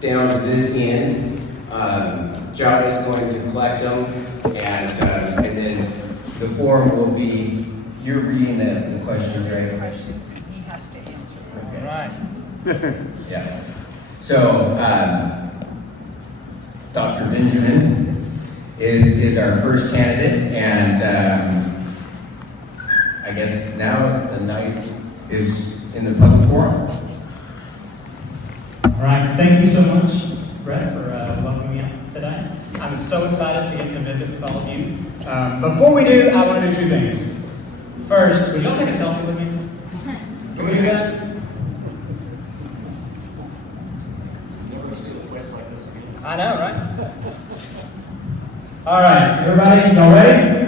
down to this end. John is going to collect them, and then the form will be, you're reading the questions, right? Questions, and he has to answer. Okay. Right. Yeah. So, Dr. Benjamin is our first candidate, and I guess now the night is in the public forum. All right. Thank you so much, Brett, for welcoming me up today. I'm so excited to get to visit with all of you. Before we do, I want to do two things. First, would y'all take a selfie with me? Can we do that? I know, right? All right, everybody, y'all ready?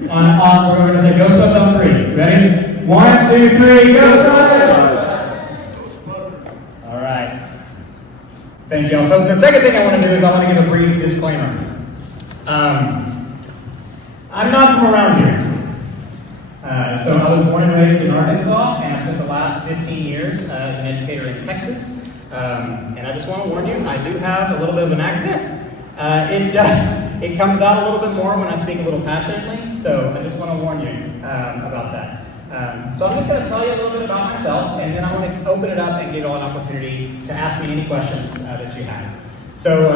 We're going to say Ghost Buds on three. Ready? 1, 2, 3, Ghost Buds! All right. Thank y'all. So the second thing I want to do is I want to give a brief disclaimer. I'm not from around here. So I was born and raised in Arkansas, and I spent the last 15 years as an educator in Texas. And I just want to warn you, I do have a little bit of an accent. It comes out a little bit more when I speak a little passionately, so I just want to warn you about that. So I'm just going to tell you a little bit about myself, and then I want to open it up and give you all an opportunity to ask me any questions that you have. So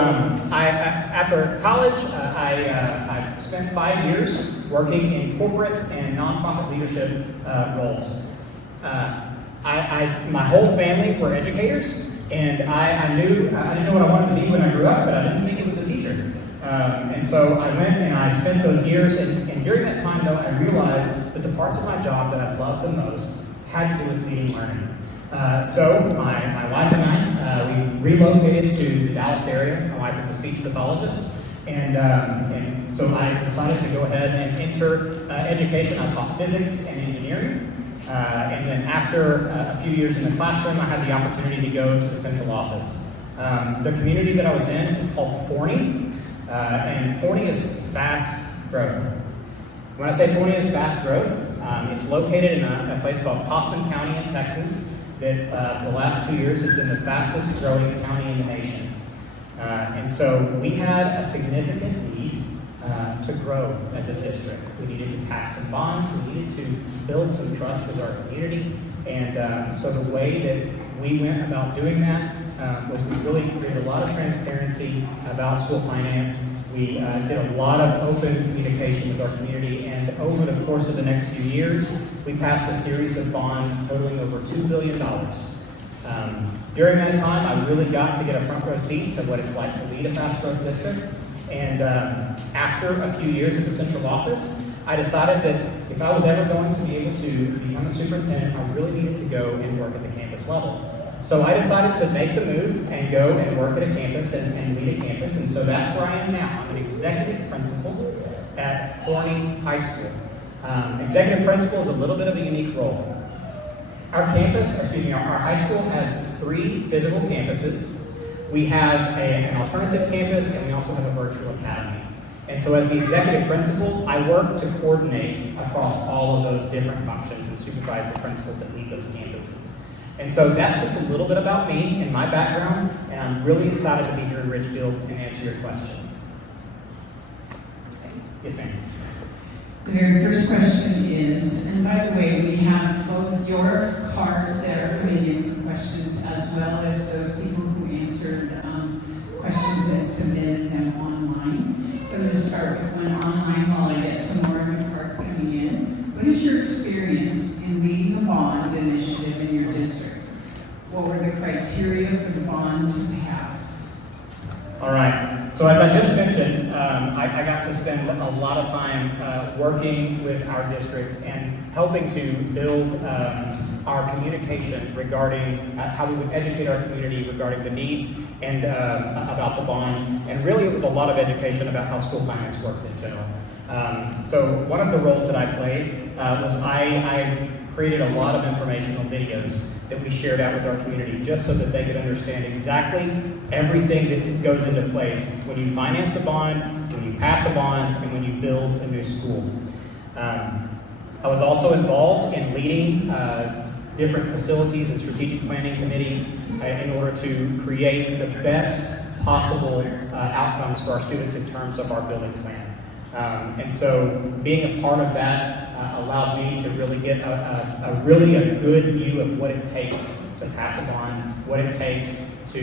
after college, I spent 5 years working in corporate and nonprofit leadership roles. My whole family were educators, and I didn't know what I wanted to be when I grew up, but I didn't think it was a teacher. And so I went and I spent those years, and during that time, though, I realized that the parts of my job that I loved the most had to do with leading learning. So my wife and I, we relocated to the Dallas area. My wife is a speech pathologist, and so I decided to go ahead and enter education. I taught physics and engineering. And then after a few years in the classroom, I had the opportunity to go to the central office. The community that I was in is called Forney, and Forney is fast growth. When I say Forney is fast growth, it's located in a place called Kaufman County in Texas that for the last 2 years has been the fastest growing county in the nation. And so we had a significant need to grow as a district. We needed to pass some bonds, we needed to build some trust with our community, and so the way that we went about doing that was we really created a lot of transparency about school finance. We did a lot of open communication with our community, and over the course of the next few years, we passed a series of bonds totaling over $2 billion. During that time, I really got to get a front row seat to what it's like to lead a fast growth district. And after a few years at the central office, I decided that if I was ever going to be able to become a superintendent, I really needed to go and work at the campus level. So I decided to make the move and go and work at a campus and lead a campus, and so that's where I am now. I'm an executive principal at Forney High School. Executive principal is a little bit of a unique role. Our high school has 3 physical campuses. We have an alternative campus, and we also have a virtual academy. And so as the executive principal, I work to coordinate across all of those different functions and supervise the principals that lead those campuses. And so that's just a little bit about me and my background, and I'm really excited to be here in Ridgefield and answer your questions. Yes, ma'am. The very first question is, and by the way, we have both your cards that are coming in for questions as well as those people who answered questions and submitted them online. So I'm going to start with one online while I get some more of your cards coming in. What is your experience in leading a bond initiative in your district? What were the criteria for the bond to pass? All right. So as I just mentioned, I got to spend a lot of time working with our district and helping to build our communication regarding how we would educate our community regarding the needs and about the bond. And really it was a lot of education about how school finance works in general. So one of the roles that I played was I created a lot of informational videos that we shared out with our community just so that they could understand exactly everything that goes into place when you finance a bond, when you pass a bond, and when you build a new school. I was also involved in leading different facilities and strategic planning committees in order to create the best possible outcomes for our students in terms of our building plan. And so being a part of that allowed me to really get a good view of what it takes to pass a bond, what it takes to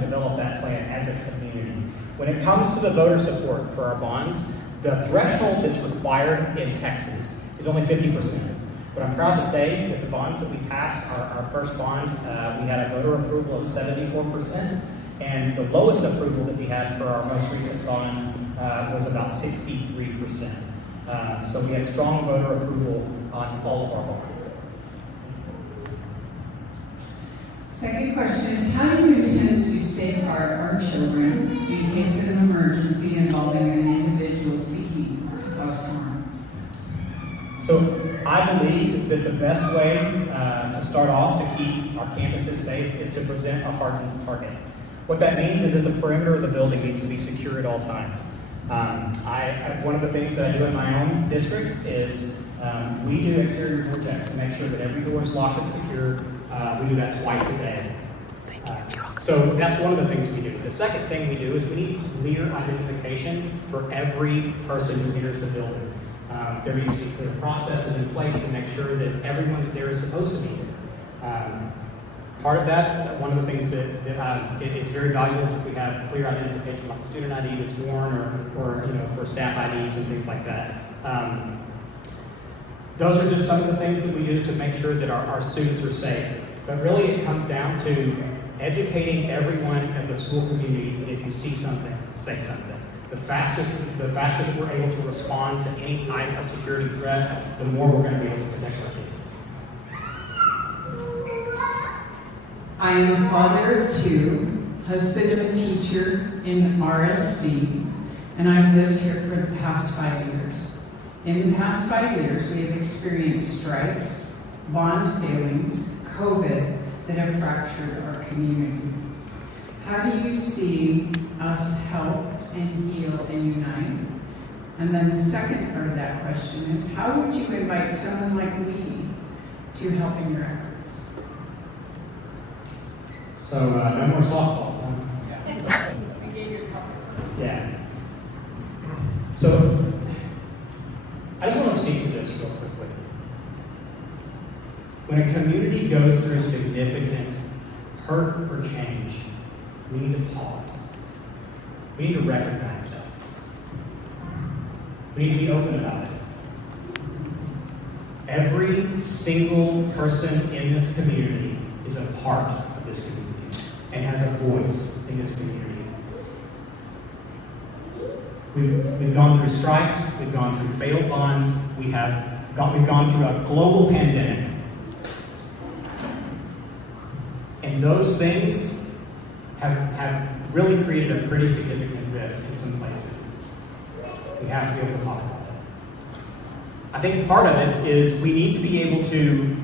develop that plan as a community. When it comes to the voter support for our bonds, the threshold that's required in Texas is only 50%. But I'm proud to say that the bonds that we passed, our first bond, we had a voter approval of 74%, and the lowest approval that we had for our most recent bond was about 63%. So we had strong voter approval on all of our bonds. Second question is, how do you intend to safeguard our children in case of an emergency involving an individual seeking to cause harm? So I believe that the best way to start off to keep our campuses safe is to present a hardened target. What that means is that the perimeter of the building needs to be secure at all times. One of the things that I do in my own district is we do exterior door checks to make sure that every door is locked and secure. We do that twice a day. So that's one of the things we do. The second thing we do is we need clear identification for every person who enters the building. There needs to be clear processes in place to make sure that everyone's there is supposed to be there. Part of that, one of the things that is very valuable is if we have clear identification, like student ID that's worn, or for staff IDs and things like that. Those are just some of the things that we do to make sure that our students are safe. But really it comes down to educating everyone in the school community that if you see something, say something. The faster that we're able to respond to any type of security threat, the more we're going to be able to protect our kids. I am a father of two, husband of a teacher in RSD, and I've lived here for the past 5 years. In the past 5 years, we have experienced strikes, bond failings, COVID that have fractured our community. How do you see us help and heal and unite? And then the second part of that question is, how would you invite someone like me to help in your efforts? So no more softballs, huh? Yeah. So I just want to speak to this real quickly. When a community goes through significant hurt or change, we need to pause. We need to recognize that. We need to be open about it. Every single person in this community is a part of this community and has a voice in this community. We've gone through strikes, we've gone through failed bonds, we've gone through a global pandemic. And those things have really created a pretty significant rift in some places. We have to be able to talk about it. I think part of it is we need to be able to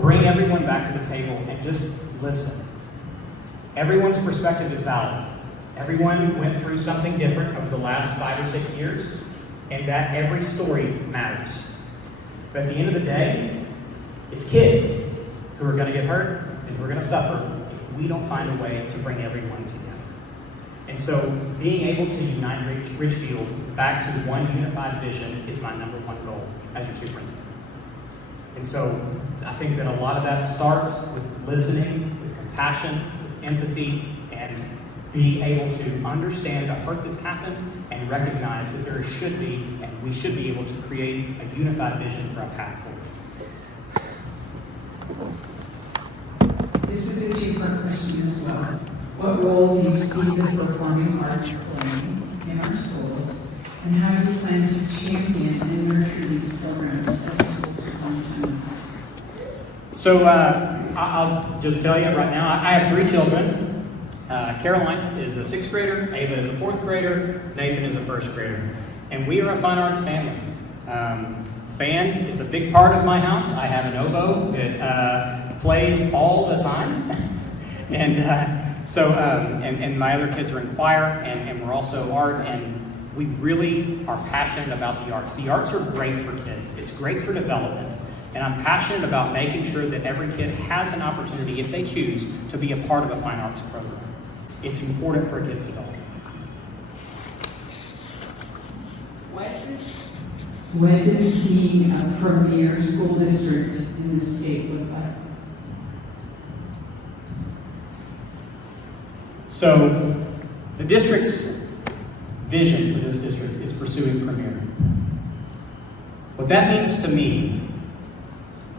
bring everyone back to the table and just listen. Everyone's perspective is valid. Everyone went through something different over the last 5 or 6 years, and that every story matters. But at the end of the day, it's kids who are going to get hurt and who are going to suffer if we don't find a way to bring everyone together. And so being able to unite Ridgefield back to one unified vision is my #1 goal as your superintendent. And so I think that a lot of that starts with listening, with compassion, with empathy, and being able to understand the hurt that's happened and recognize that there should be, and we should be able to create a unified vision for our path forward. This is a two-part question as well. What role do you see the performing arts playing in our schools, and how do you plan to champion and nurture these programs as schools for long time? So I'll just tell you right now, I have 3 children. Caroline is a 6th grader, Ava is a 4th grader, Nathan is a 1st grader. And we are a fine arts family. Band is a big part of my house. I have an oboe that plays all the time. And and my other kids are in choir, and we're also art, and we really are passionate about the arts. The arts are great for kids. It's great for development. And I'm passionate about making sure that every kid has an opportunity, if they choose, to be a part of a fine arts program. It's important for kids' development. What does being a premier school district in the state look like? So, the district's vision for this district is pursuing premier. What that means to me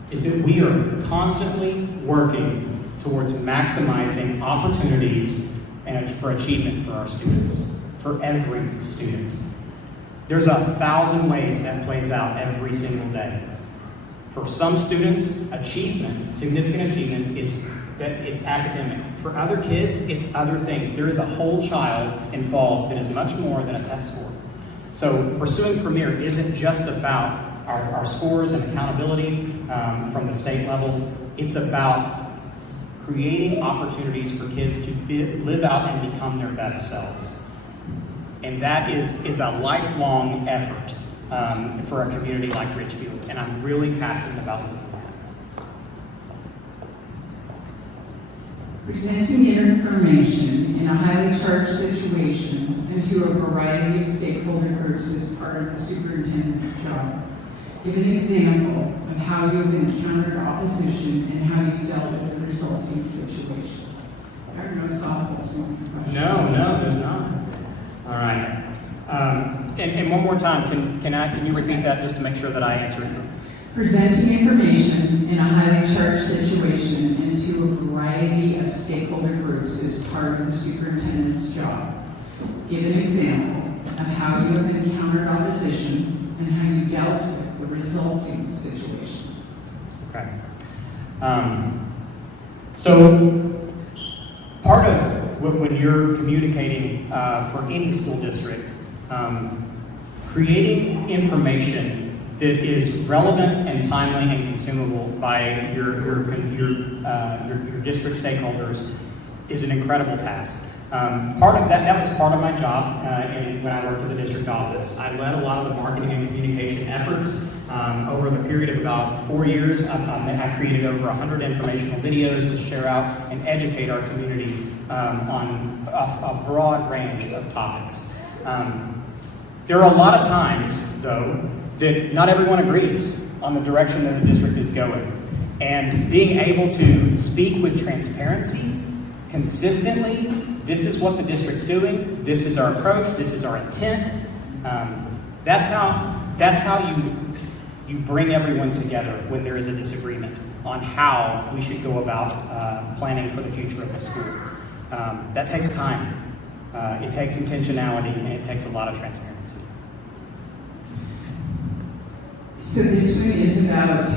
is that we are constantly working towards maximizing opportunities and for achievement for our students, for every student. There's 1,000 ways that plays out every single day. For some students, achievement, significant achievement, is that it's academic. For other kids, it's other things. There is a whole child involved that is much more than a test score. So pursuing premier isn't just about our scores and accountability from the state level. It's about creating opportunities for kids to live out and become their best selves. And that is a lifelong effort for a community like Ridgefield, and I'm really passionate about doing that. Presenting information in a highly charged situation and to a variety of stakeholder groups is part of the superintendent's job. Give an example of how you have encountered opposition and how you dealt with the resulting situation. There are no softballs. No, there's not. All right. And one more time, can you repeat that just to make sure that I answer it? Presenting information in a highly charged situation and to a variety of stakeholder groups is part of the superintendent's job. Give an example of how you have encountered opposition and how you dealt with the resulting situation. Okay. So part of when you're communicating for any school district, creating information that is relevant and timely and consumable by your district stakeholders is an incredible task. Part of that was part of my job when I worked at the district office. I led a lot of the marketing and communication efforts. Over the period of about 4 years, I created over 100 informational videos to share out and educate our community on a broad range of topics. There are a lot of times, though, that not everyone agrees on the direction that the district is going. And being able to speak with transparency, consistently, this is what the district's doing, this is our approach, this is our intent. That's how you bring everyone together when there is a disagreement on how we should go about planning for the future of the school. That takes time, it takes intentionality, and it takes a lot of transparency. So this one is about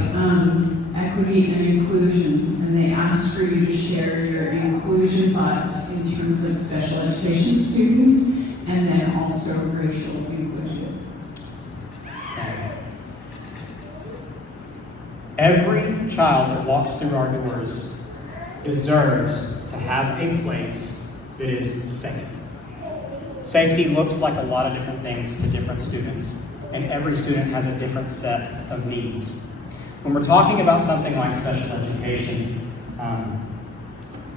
equity and inclusion, and they asked for you to share your inclusion thoughts in terms of special education students and then also racial inclusion. Okay. Every child that walks through our doors deserves to have a place that is safe. Safety looks like a lot of different things to different students, and every student has a different set of needs. When we're talking about something like special education,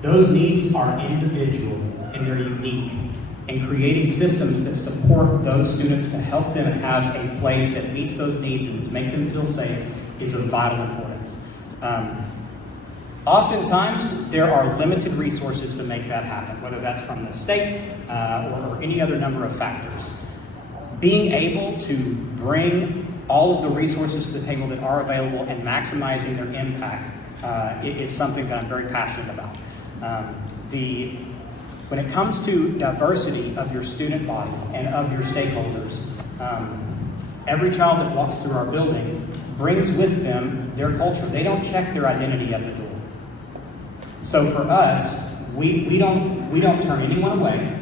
those needs are individual and they're unique. And creating systems that support those students to help them have a place that meets those needs and make them feel safe is of vital importance. Oftentimes, there are limited resources to make that happen, whether that's from the state or any other number of factors. Being able to bring all of the resources to the table that are available and maximizing their impact is something that I'm very passionate about. When it comes to diversity of your student body and of your stakeholders, every child that walks through our building brings with them their culture. They don't check their identity at the door. So for us, we don't turn anyone away,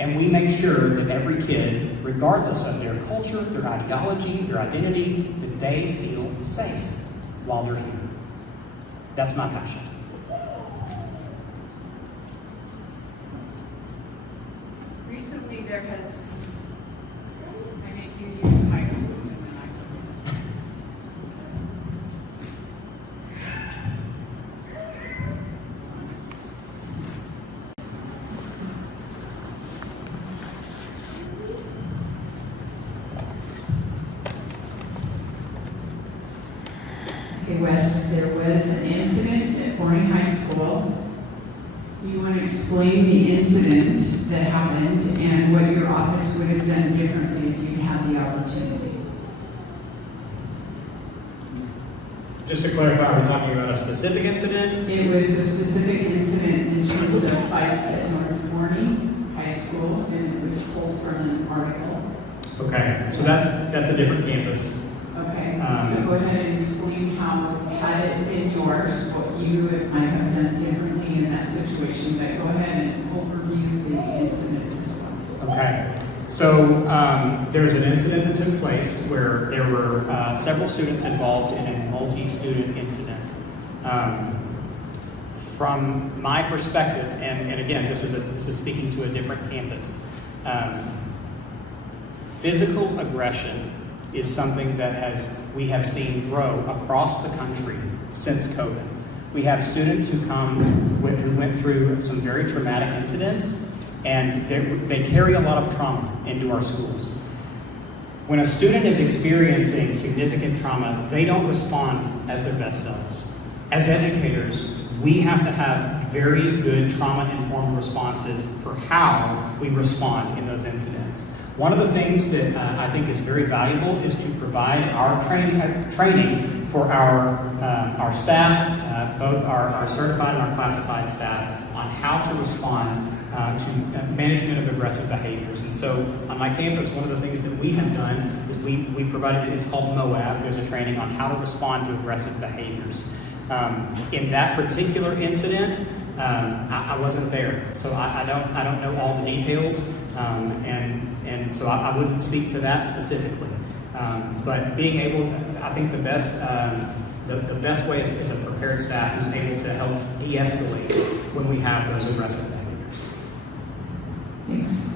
and we make sure that every kid, regardless of their culture, their ideology, their identity, that they feel safe while they're here. That's my passion. Recently, there has, I make you use the microphone and then Wes, there was an incident at Forney High School. You want to explain the incident that happened and what your office would have done differently if you'd had the opportunity? Just to clarify, are we talking about a specific incident? It was a specific incident in terms of fights at North Forney High School, and it was pulled from an article. Okay, so that's a different campus. Okay, so go ahead and explain how, had it been yours, what you might have done differently in that situation, but go ahead and overview the incident as well. Okay, so there was an incident that took place where there were several students involved in a multi-student incident. From my perspective, and again, this is speaking to a different campus, physical aggression is something that we have seen grow across the country since COVID. We have students who went through some very traumatic incidents, and they carry a lot of trauma into our schools. When a student is experiencing significant trauma, they don't respond as their best selves. As educators, we have to have very good trauma-informed responses for how we respond in those incidents. One of the things that I think is very valuable is to provide our training for our staff, both our certified and our classified staff, on how to respond to management of aggressive behaviors. And so on my campus, one of the things that we have done is we provided, it's called MOAB, there's a training on how to respond to aggressive behaviors. In that particular incident, I wasn't there, so I don't know all the details, and so I wouldn't speak to that specifically. But being able, I think the best way is a prepared staff who's able to help de-escalate when we have those aggressive behaviors. Thanks.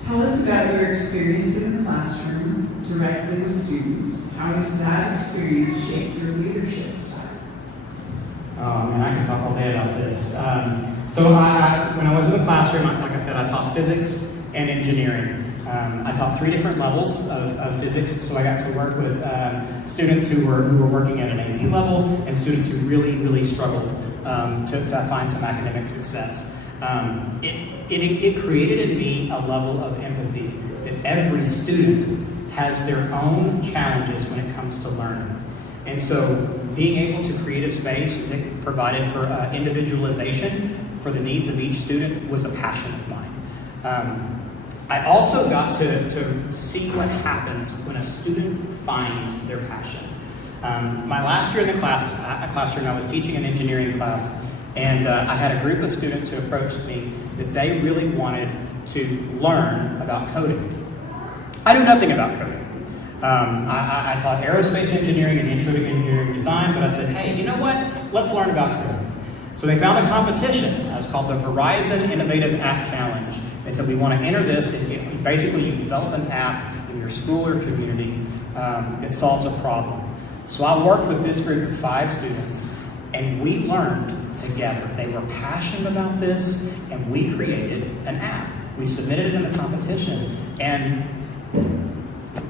Tell us about your experience in the classroom directly with students. How does that experience shape your leadership style? And I can talk all day about this. So when I was in the classroom, like I said, I taught physics and engineering. I taught 3 different levels of physics, so I got to work with students who were working at an AP level and students who really struggled to find some academic success. It created in me a level of empathy that every student has their own challenges when it comes to learning. And so being able to create a space that provided for individualization for the needs of each student was a passion of mine. I also got to see what happens when a student finds their passion. My last year in the classroom, I was teaching an engineering class, and I had a group of students who approached me that they really wanted to learn about coding. I knew nothing about coding. I taught aerospace engineering and intro to engineering design, but I said, hey, you know what? Let's learn about coding. So they found a competition. It was called the Verizon Innovative App Challenge. They said, we want to enter this, and basically you develop an app in your school or community that solves a problem. So I worked with this group of 5 students, and we learned together. They were passionate about this, and we created an app. We submitted it in the competition, and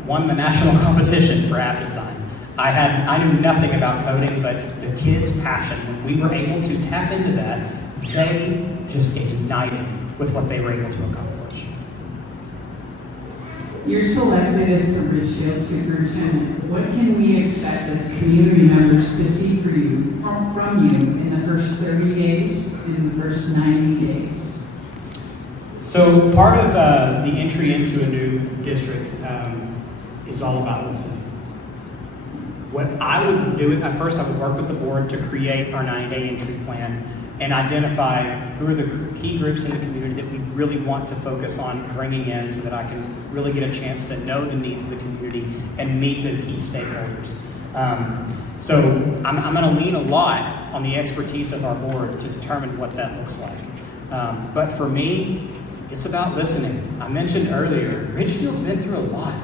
won the national competition for app design. I knew nothing about coding, but the kids' passion, when we were able to tap into that, they just ignited with what they were able to accomplish. You're selected as the Ridgefield Superintendent. What can we expect as community members to see from you in the first 30 days, in the first 90 days? So part of the entry into a new district is all about listening. What I would do, at first I would work with the board to create our 90-day entry plan and identify who are the key groups in the community that we really want to focus on bringing in so that I can really get a chance to know the needs of the community and meet the key stakeholders. So I'm going to lean a lot on the expertise of our board to determine what that looks like. But for me, it's about listening. I mentioned earlier, Ridgefield's been through a lot.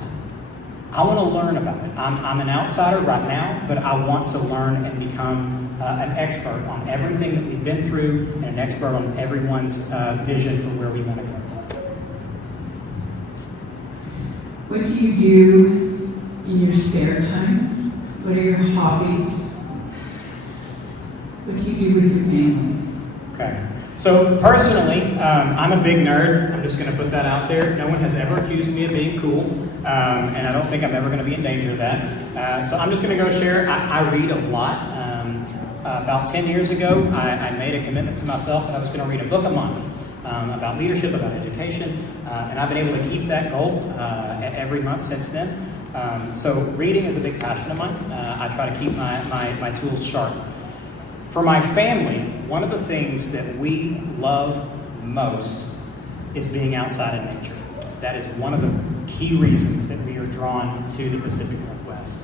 I want to learn about it. I'm an outsider right now, but I want to learn and become an expert on everything that we've been through and an expert on everyone's vision for where we want to go. What do you do in your spare time? What are your hobbies? What do you do with your family? Okay. So personally, I'm a big nerd. I'm just going to put that out there. No one has ever accused me of being cool, and I don't think I'm ever going to be in danger of that. So I'm just going to go share. I read a lot. About 10 years ago, I made a commitment to myself that I was going to read a book a month about leadership, about education, and I've been able to keep that goal every month since then. So reading is a big passion of mine. I try to keep my tools sharp. For my family, one of the things that we love most is being outside in nature. That is one of the key reasons that we are drawn to the Pacific Northwest.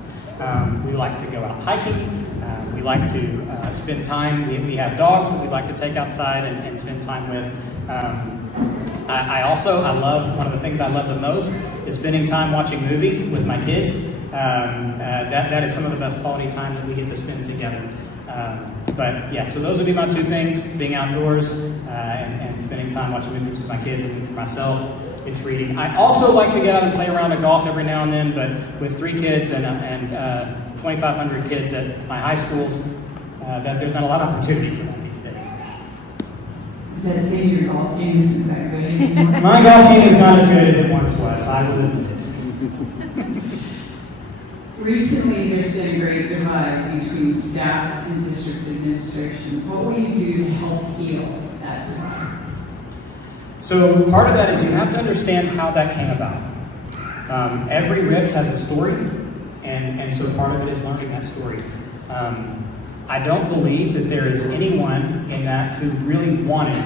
We like to go out hiking. We like to spend time. We have dogs that we like to take outside and spend time with. One of the things I love the most is spending time watching movies with my kids. That is some of the best quality time that we get to spend together. But yeah, so those would be my two things: being outdoors and spending time watching movies with my kids. And for myself, it's reading. I also like to get out and play around at golf every now and then, but with 3 kids and 2,500 kids at my high schools, there's not a lot of opportunity for that these days. Does that say your golf game isn't that good anymore? My golf game is not as good as it once was. I will admit it. Recently, there's been a great divide between staff and district administration. What will you do to help heal that divide? So part of that is you have to understand how that came about. Every rift has a story, and so part of it is learning that story. I don't believe that there is anyone in that who really wanted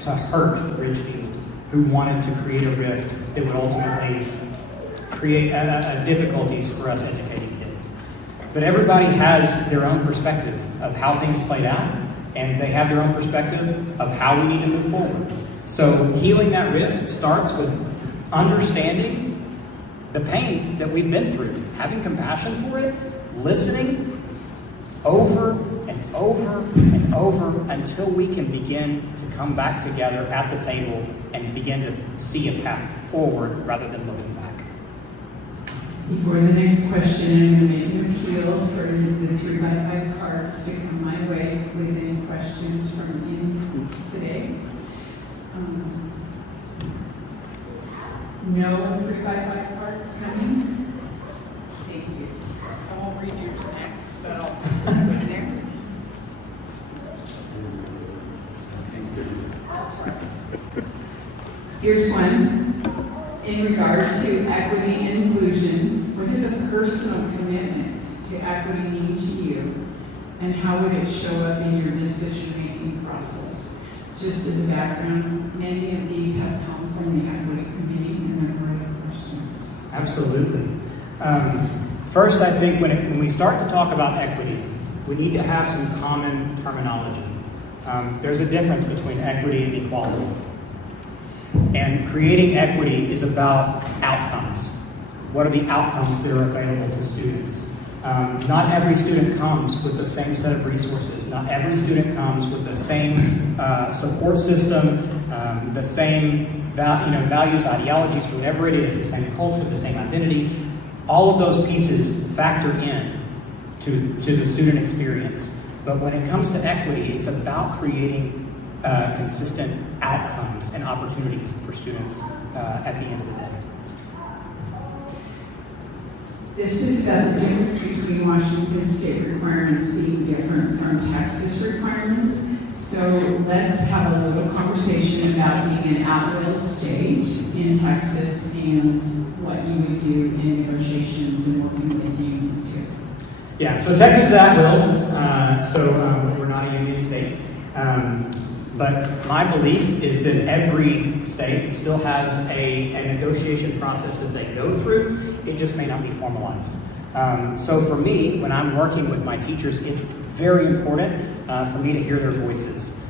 to hurt Ridgefield, who wanted to create a rift that would ultimately create difficulties for us educating kids. But everybody has their own perspective of how things played out, and they have their own perspective of how we need to move forward. So healing that rift starts with understanding the pain that we've been through, having compassion for it, listening over and over and over until we can begin to come back together at the table and begin to see a path forward rather than looking back. Before the next question, I'm going to make an appeal for the 3x5 cards to come my way with any questions from you today. No 3x5 cards coming? Thank you. I won't read yours next, but I'll put it there. Here's one. In regard to equity and inclusion, what is a personal commitment to equity mean to you, and how would it show up in your decision-making process? Just as a background, many of these have come from the equity committee, and there were other questions. Absolutely. First, I think when we start to talk about equity, we need to have some common terminology. There's a difference between equity and equality. And creating equity is about outcomes. What are the outcomes that are available to students? Not every student comes with the same set of resources. Not every student comes with the same support system, the same values, ideologies, whatever it is, the same culture, the same identity. All of those pieces factor in to the student experience. But when it comes to equity, it's about creating consistent outcomes and opportunities for students at the end of the day. This is about the difference between Washington state requirements being different from Texas requirements. So let's have a little conversation about being an at-will state in Texas and what you would do in negotiations and working with unions here. Yeah, so Texas is at-will, we're not a union state. But my belief is that every state still has a negotiation process that they go through. It just may not be formalized. So for me, when I'm working with my teachers, it's very important for me to hear their voices.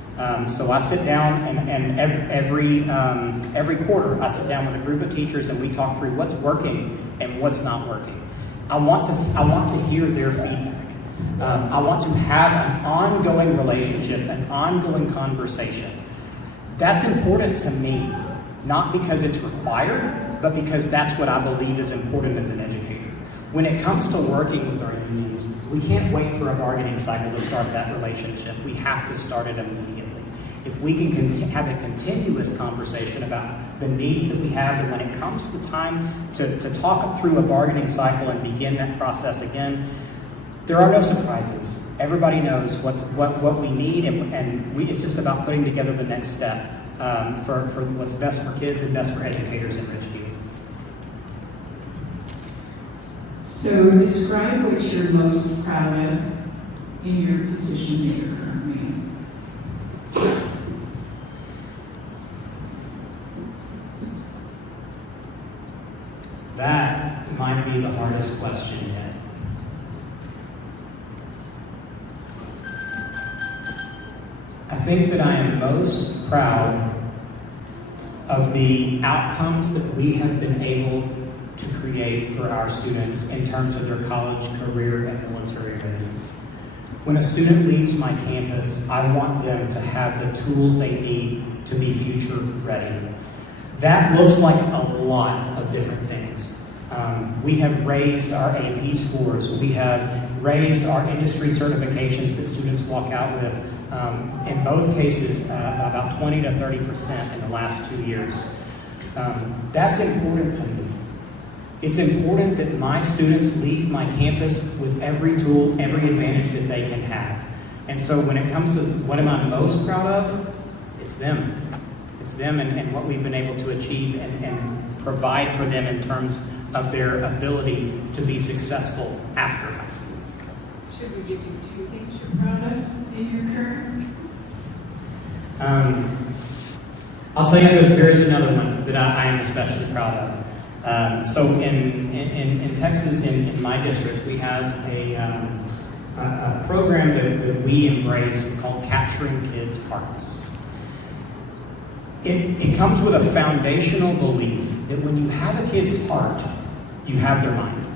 So I sit down and every quarter I sit down with a group of teachers and we talk through what's working and what's not working. I want to hear their feedback. I want to have an ongoing relationship, an ongoing conversation. That's important to me, not because it's required, but because that's what I believe is important as an educator. When it comes to working with our unions, we can't wait for a bargaining cycle to start that relationship. We have to start it immediately. If we can have a continuous conversation about the needs that we have, and when it comes to time to talk through a bargaining cycle and begin that process again, there are no surprises. Everybody knows what we need, and it's just about putting together the next step for what's best for kids and best for educators in Ridgefield. So describe what you're most proud of in your position that you're currently in. That might be the hardest question yet. I think that I am most proud of the outcomes that we have been able to create for our students in terms of their college, career, and military readiness. When a student leaves my campus, I want them to have the tools they need to be future ready. That looks like a lot of different things. We have raised our AP scores. We have raised our industry certifications that students walk out with, in both cases, about 20 to 30% in the last 2 years. That's important to me. It's important that my students leave my campus with every tool, every advantage that they can have. And so when it comes to what am I most proud of, it's them. It's them and what we've been able to achieve and provide for them in terms of their ability to be successful after high school. Should we give you 2 things you're proud of in your career? I'll tell you there is another one that I am especially proud of. So in Texas, in my district, we have a program that we embrace called Capturing Kids' Hearts. It comes with a foundational belief that when you have a kid's heart, you have their mind.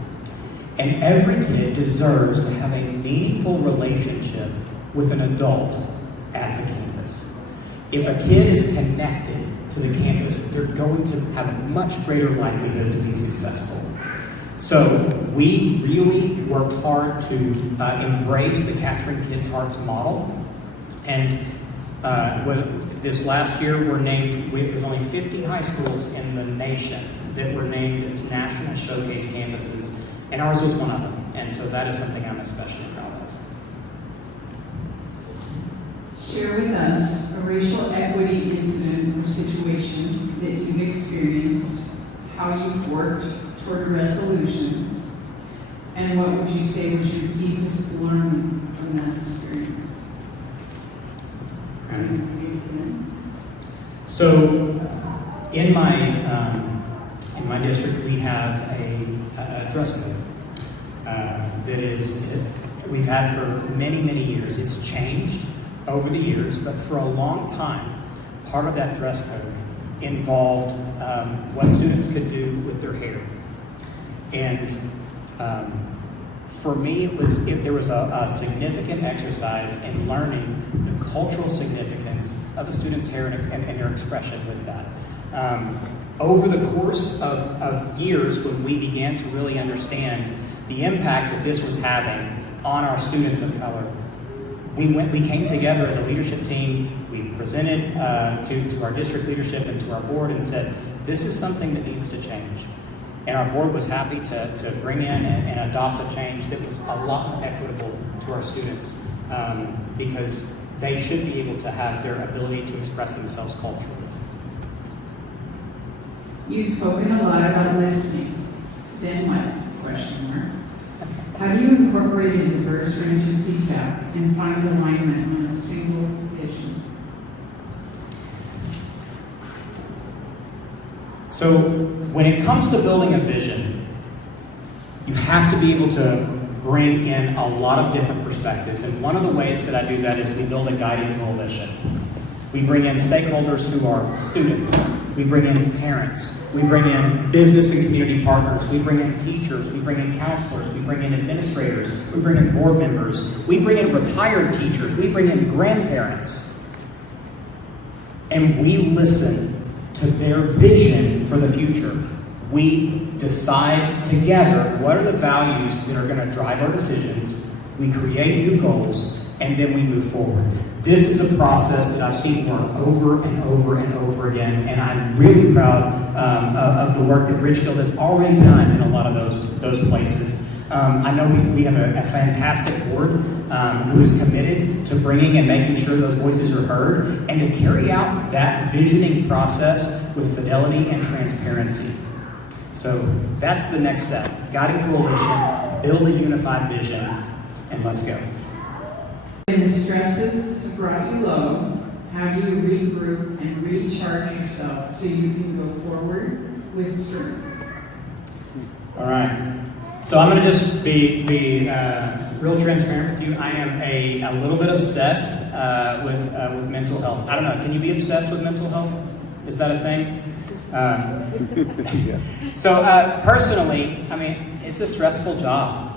And every kid deserves to have a meaningful relationship with an adult at the campus. If a kid is connected to the campus, they're going to have a much greater likelihood to be successful. So we really worked hard to embrace the Capturing Kids' Hearts model. And this last year, there's only 50 high schools in the nation that were named as National Showcase campuses, and ours was one of them. And so that is something I'm especially proud of. Share with us a racial equity incident or situation that you've experienced, how you've worked toward a resolution, and what would you say was your deepest learning from that experience? So, in my district, we have a dress code we've had for many, many years. It's changed over the years, but for a long time, part of that dress code involved what students could do with their hair. And for me, there was a significant exercise in learning the cultural significance of a student's hair and their expression with that. Over the course of years, when we began to really understand the impact that this was having on our students of color, we came together as a leadership team. We presented to our district leadership and to our board and said, this is something that needs to change. And our board was happy to bring in and adopt a change that was a lot more equitable to our students because they should be able to have their ability to express themselves culturally. You've spoken a lot about listening. Then what? Question mark. How do you incorporate a diverse range of feedback and find alignment on a single vision? So when it comes to building a vision, you have to be able to bring in a lot of different perspectives. And one of the ways that I do that is we build a guiding coalition. We bring in stakeholders who are students. We bring in parents. We bring in business and community partners. We bring in teachers. We bring in counselors. We bring in administrators. We bring in board members. We bring in retired teachers. We bring in grandparents. And we listen to their vision for the future. We decide together what are the values that are going to drive our decisions, we create new goals, and then we move forward. This is a process that I've seen work over and over and over again, and I'm really proud of the work that Ridgefield has already done in a lot of those places. I know we have a fantastic board who is committed to bringing and making sure those voices are heard, and to carry out that visioning process with fidelity and transparency. So that's the next step. Guiding coalition, build a unified vision, and let's go. When the stresses have brought you low, how do you regroup and recharge yourself so you can go forward with strength? All right. So I'm going to just be real transparent with you. I am a little bit obsessed with mental health. I don't know. Can you be obsessed with mental health? Is that a thing? So personally, I mean, it's a stressful job.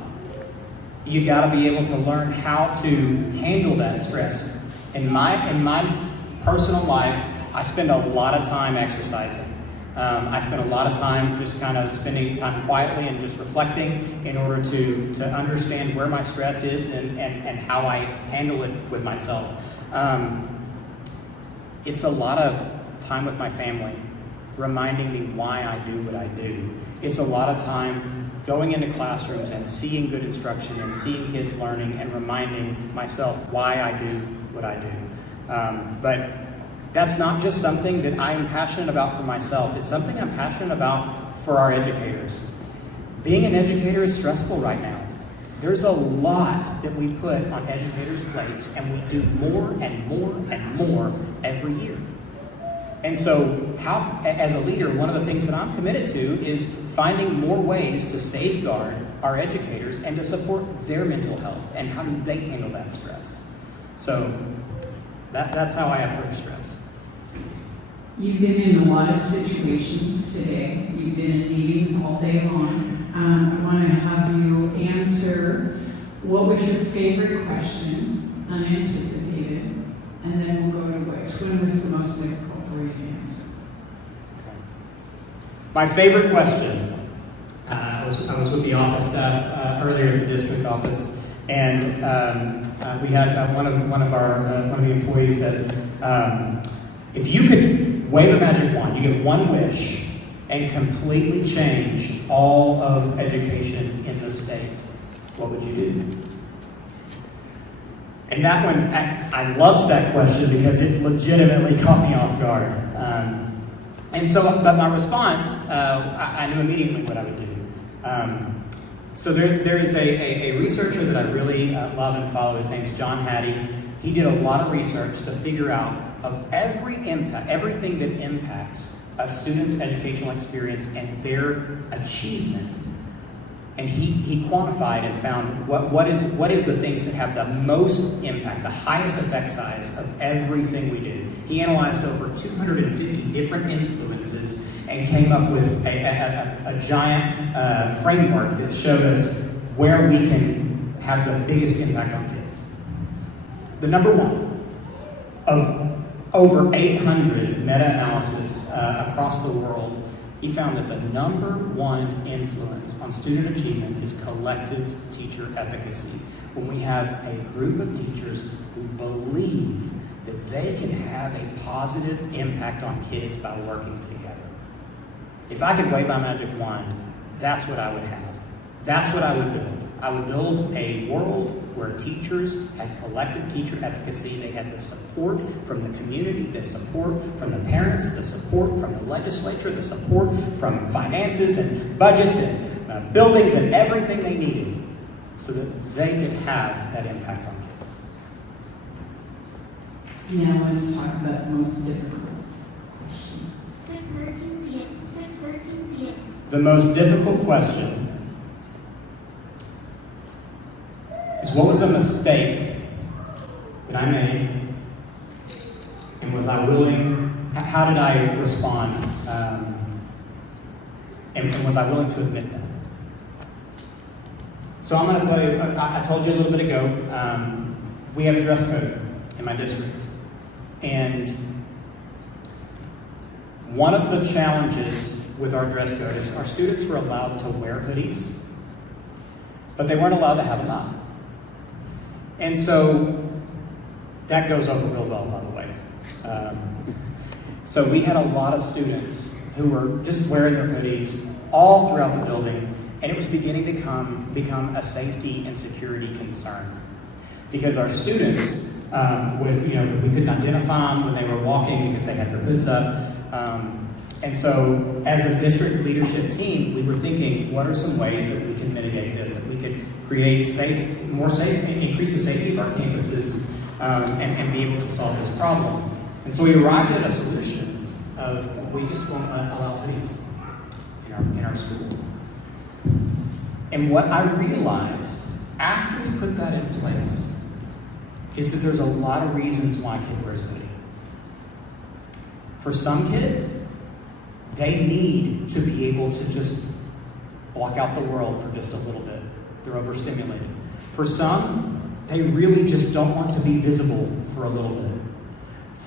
You got to be able to learn how to handle that stress. In my personal life, I spend a lot of time exercising. I spend a lot of time just kind of spending time quietly and just reflecting in order to understand where my stress is and how I handle it with myself. It's a lot of time with my family, reminding me why I do what I do. It's a lot of time going into classrooms and seeing good instruction and seeing kids learning and reminding myself why I do what I do. But that's not just something that I'm passionate about for myself. It's something I'm passionate about for our educators. Being an educator is stressful right now. There's a lot that we put on educators' plates, and we do more and more and more every year. And so, as a leader, one of the things that I'm committed to is finding more ways to safeguard our educators and to support their mental health and how do they handle that stress. So that's how I approach stress. You've been in a lot of situations today. You've been in meetings all day long. I want to have you answer what was your favorite question, unanticipated, and then we'll go to which one was the most difficult for you to answer. My favorite question, I was with the office staff earlier at the district office, and we had one of the employees said, if you could wave a magic wand, you get one wish, and completely change all of education in the state, what would you do? And that one, I loved that question because it legitimately caught me off guard. And so, but my response, I knew immediately what I would do. So there is a researcher that I really love and follow. His name is John Hattie. He did a lot of research to figure out of everything that impacts a student's educational experience and their achievement. And he quantified and found what is the things that have the most impact, the highest effect size of everything we do. He analyzed over 250 different influences and came up with a giant framework that showed us where we can have the biggest impact on kids. The number one of over 800 meta-analysis across the world, he found that the number one influence on student achievement is collective teacher efficacy. When we have a group of teachers who believe that they can have a positive impact on kids by working together. If I could wave my magic wand, that's what I would have. That's what I would build. I would build a world where teachers had collective teacher efficacy. They had the support from the community, the support from the parents, the support from the legislature, the support from finances and budgets and buildings and everything they needed so that they could have that impact on kids. Now let's talk about the most difficult question. The most difficult question is, what was a mistake that I made, and was I willing, how did I respond, and was I willing to admit that? So I'm going to tell you, I told you a little bit ago, we have a dress code in my district, and one of the challenges with our dress code is our students were allowed to wear hoodies, but they weren't allowed to have them up. And so that goes over real well, by the way. So we had a lot of students who were just wearing their hoodies all throughout the building, and it was beginning to become a safety and security concern. Because our students, we couldn't identify them when they were walking because they had their hoods up. And so as a district leadership team, we were thinking, what are some ways that we can mitigate this, that we could create increase the safety of our campuses, and be able to solve this problem. And so we arrived at a solution of we just won't allow hoodies in our school. And what I realized after we put that in place is that there's a lot of reasons why a kid wears a hoodie. For some kids, they need to be able to just block out the world for just a little bit. They're overstimulated. For some, they really just don't want to be visible for a little bit.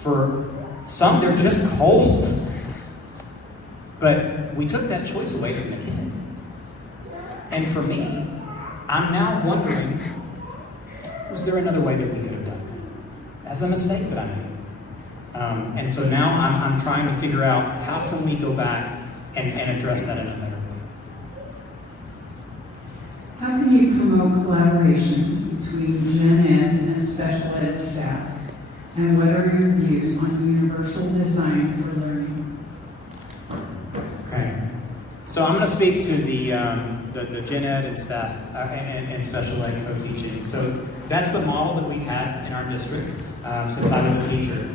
For some, they're just cold. But we took that choice away from the kid. And for me, I'm now wondering, was there another way that we could have done it? That's a mistake that I made. And so now I'm trying to figure out how can we go back and address that in a better way. How can you promote collaboration between gen ed and special ed staff? And what are your views on universal design for learning? Okay. So I'm going to speak to the gen ed and staff and special ed co-teaching. So that's the model that we've had in our district since I was a teacher.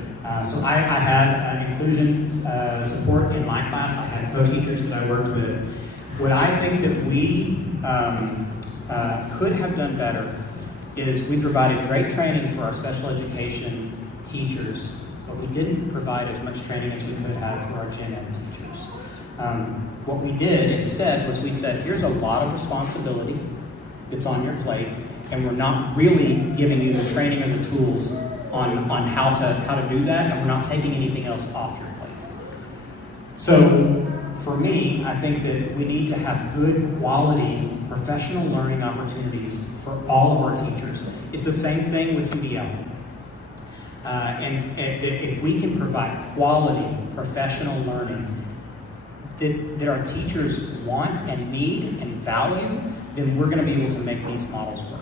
So I had inclusion support in my class. I had co-teachers that I worked with. What I think that we could have done better is we provided great training for our special education teachers, but we didn't provide as much training as we could have for our gen ed teachers. What we did instead was we said, here's a lot of responsibility that's on your plate, and we're not really giving you the training and the tools on how to do that, and we're not taking anything else off your plate. So for me, I think that we need to have good quality professional learning opportunities for all of our teachers. It's the same thing with UDL. And if we can provide quality professional learning that our teachers want and need and value, then we're going to be able to make these models work.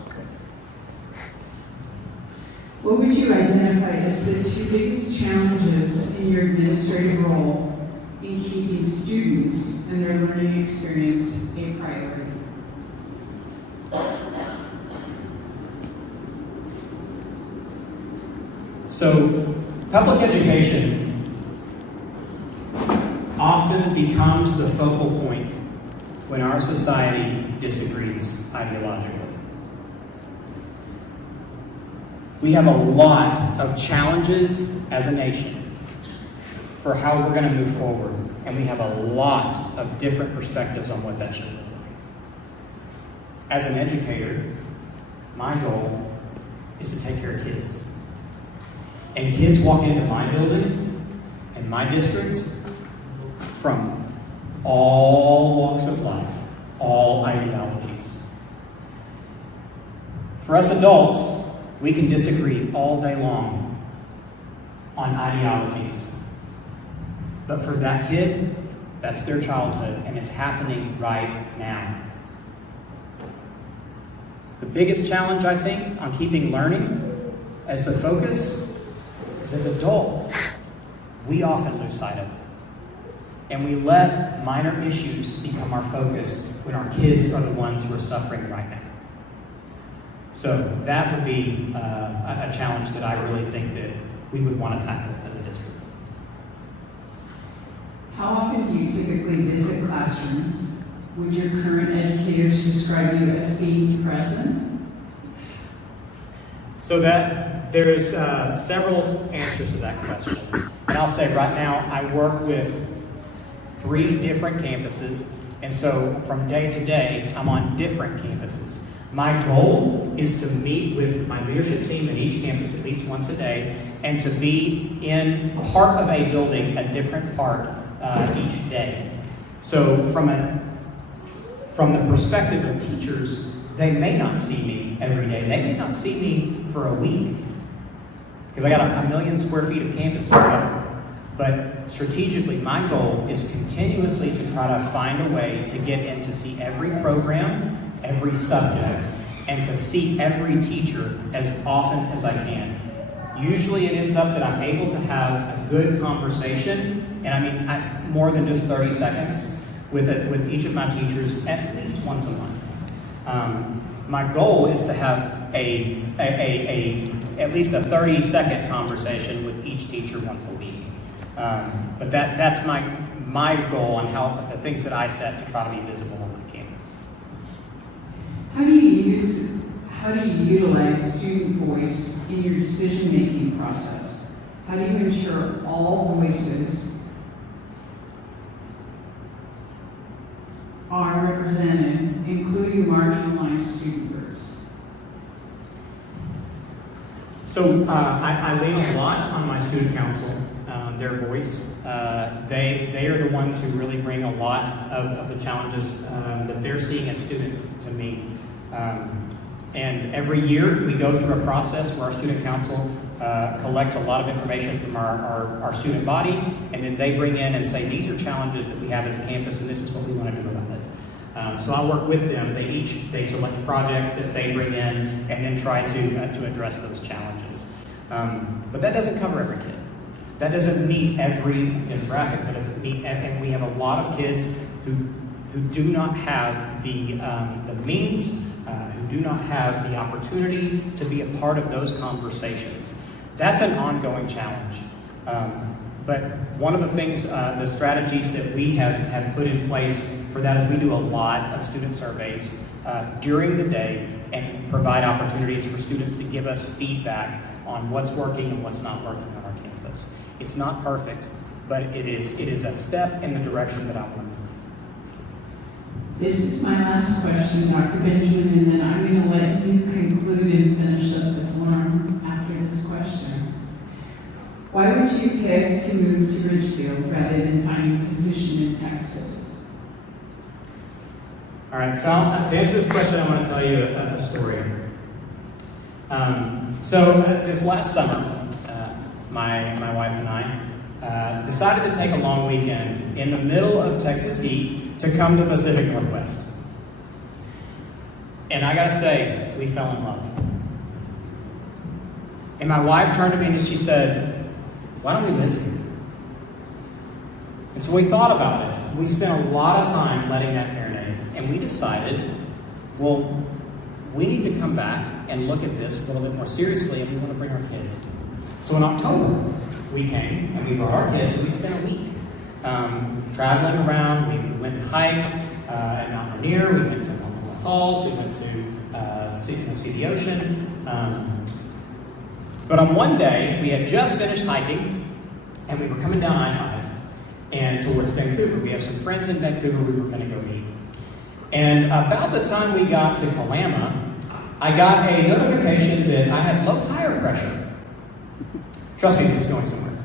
What would you identify as the two biggest challenges in your administrative role in keeping students and their learning experience a priority? So, public education often becomes the focal point when our society disagrees ideologically. We have a lot of challenges as a nation for how we're going to move forward, and we have a lot of different perspectives on what that should look like. As an educator, my goal is to take care of kids. And kids walk into my building and my districts from all walks of life, all ideologies. For us adults, we can disagree all day long on ideologies. But for that kid, that's their childhood, and it's happening right now. The biggest challenge, I think, on keeping learning as the focus is as adults, we often lose sight of it. And we let minor issues become our focus when our kids are the ones who are suffering right now. So that would be a challenge that I really think that we would want to tackle as a district. How often do you typically visit classrooms? Would your current educators describe you as being present? So there's several answers to that question. And I'll say right now, I work with 3 different campuses, and so from day to day, I'm on different campuses. My goal is to meet with my leadership team at each campus at least once a day, and to be in part of a building, a different part each day. So from the perspective of teachers, they may not see me every day. They may not see me for a week because I got a 1 million square feet of campus to cover. But strategically, my goal is continuously to try to find a way to get in to see every program, every subject, and to see every teacher as often as I can. Usually it ends up that I'm able to have a good conversation, and I mean more than just 30 seconds, with each of my teachers at least once a month. My goal is to have at least a 30-second conversation with each teacher once a week. But that's my goal on how the things that I set to try to be visible on my campus. How do you utilize student voice in your decision-making process? How do you ensure all voices are represented, including marginalized student groups? So I lean a lot on my student council, their voice. They are the ones who really bring a lot of the challenges that they're seeing as students to me. And every year we go through a process where our student council collects a lot of information from our student body, and then they bring in and say, these are challenges that we have as a campus, and this is what we want to do about it. So I work with them. They select projects that they bring in, and then try to address those challenges. But that doesn't cover every kid. That doesn't meet every demographic. That doesn't meet, and we have a lot of kids who do not have the means, who do not have the opportunity to be a part of those conversations. That's an ongoing challenge. But one of the things, the strategies that we have put in place for that is we do a lot of student surveys during the day and provide opportunities for students to give us feedback on what's working and what's not working on our campus. It's not perfect, but it is a step in the direction that I want to move. This is my last question, Dr. Benjamin, and then I'm going to let you conclude and finish up the forum after this question. Why would you pick to move to Ridgefield rather than finding a position in Texas? All right, so to answer this question, I want to tell you a story. This last summer, my wife and I decided to take a long weekend in the middle of Texas heat to come to Pacific Northwest. And I gotta say, we fell in love. And my wife turned to me and she said, why don't we live here? And so we thought about it. We spent a lot of time letting that marinate. And we decided, well, we need to come back and look at this a little bit more seriously, and we want to bring our kids. So in October, we came and we brought our kids and we spent a week traveling around. We went and hiked at Mount Rainier. We went to Multnomah Falls. We went to see the ocean. But on one day, we had just finished hiking, and we were coming down I-5 and towards Vancouver. We have some friends in Vancouver we were going to go meet. And about the time we got to Kalama, I got a notification that I had low tire pressure. Trust me, this is going somewhere.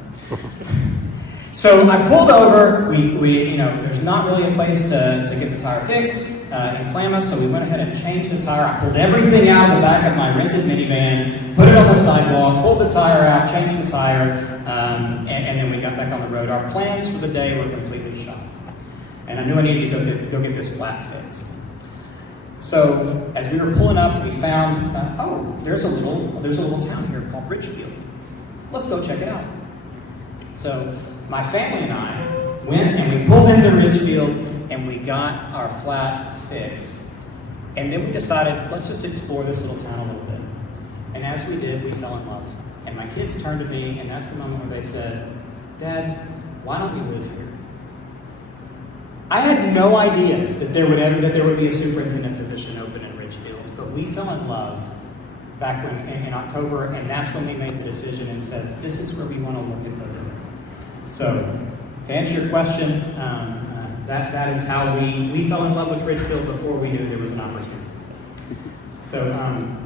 So I pulled over. There's not really a place to get the tire fixed in Kalama, so we went ahead and changed the tire. I pulled everything out of the back of my rented minivan, put it on the sidewalk, pulled the tire out, changed the tire, and then we got back on the road. Our plans for the day were completely shot. And I knew I needed to go get this flat fixed. So as we were pulling up, we found, there's a little town here called Ridgefield. Let's go check it out. So my family and I went and we pulled into Ridgefield and we got our flat fixed. And then we decided, let's just explore this little town a little bit. And as we did, we fell in love. And my kids turned to me, and that's the moment where they said, Dad, why don't we live here? I had no idea that there would be a superintendent position open in Ridgefield, but we fell in love back in October, and that's when we made the decision and said, this is where we want to look at living. So, to answer your question, that is how we fell in love with Ridgefield before we knew there was an opportunity. So,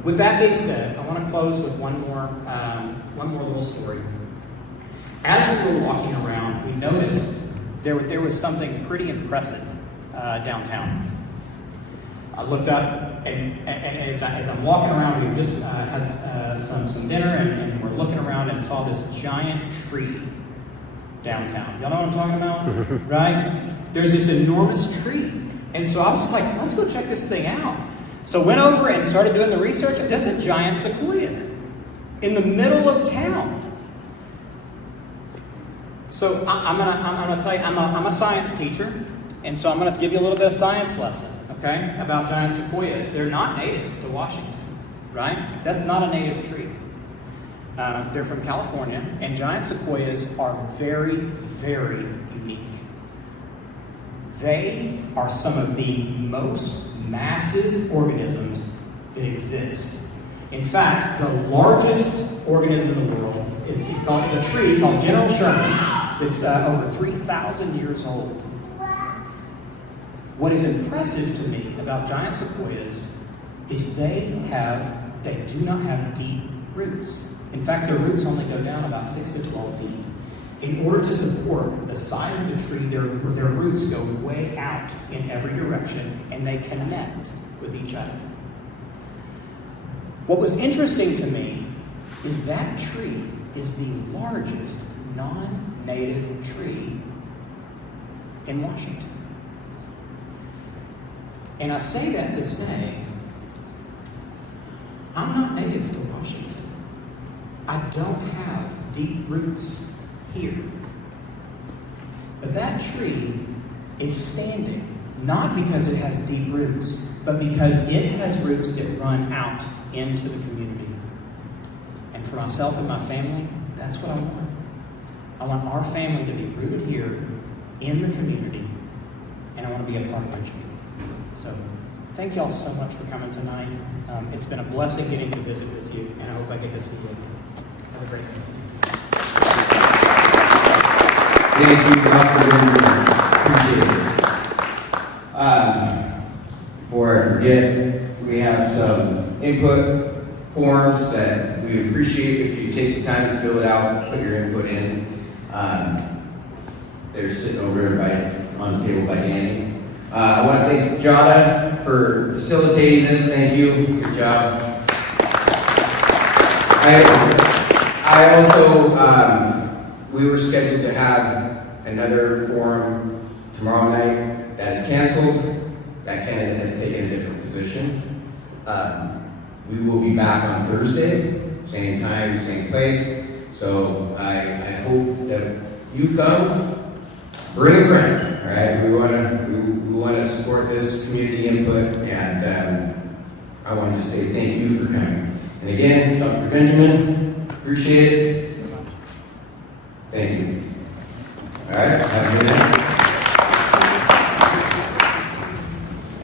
with that being said, I want to close with one more little story. As we were walking around, we noticed there was something pretty impressive downtown. I looked up, and as I'm walking around, we just had some dinner, and we're looking around and saw this giant tree downtown. Y'all know what I'm talking about? Right? There's this enormous tree. And so I was like, let's go check this thing out. So went over and started doing the research. There's a giant sequoia in the middle of town. So I'm gonna tell you, I'm a science teacher, and so I'm gonna give you a little bit of science lesson, okay, about giant sequoias. They're not native to Washington, right? That's not a native tree. They're from California, and giant sequoias are very, very unique. They are some of the most massive organisms that exist. In fact, the largest organism in the world is a tree called General Sherman that's over 3,000 years old. What is impressive to me about giant sequoias is they do not have deep roots. In fact, their roots only go down about 6 to 12 feet. In order to support the size of the tree, their roots go way out in every direction, and they connect with each other. What was interesting to me is that tree is the largest non-native tree in Washington. And I say that to say, I'm not native to Washington. I don't have deep roots here. But that tree is standing, not because it has deep roots, but because it has roots that run out into the community. And for myself and my family, that's what I want. I want our family to be rooted here in the community, and I want to be a part of Ridgefield. So thank y'all so much for coming tonight. It's been a blessing getting to visit with you, and I hope I get to see you again. Have a great day. Thank you, Dr. Benjamin. Appreciate it. Before I forget, we have some input forms that we would appreciate if you take the time to fill it out, put your input in. They're sitting over there on the table by Danny. I want to thank Jada for facilitating this. Thank you. Good job. I also, we were scheduled to have another forum tomorrow night. That is canceled. That candidate has taken a different position. We will be back on Thursday, same time, same place. So I hope that you come. Bring a friend. All right, we want to support this community input, and I want to just say thank you for coming. And again, Dr. Benjamin, appreciate it. Thank you. All right, have a good night.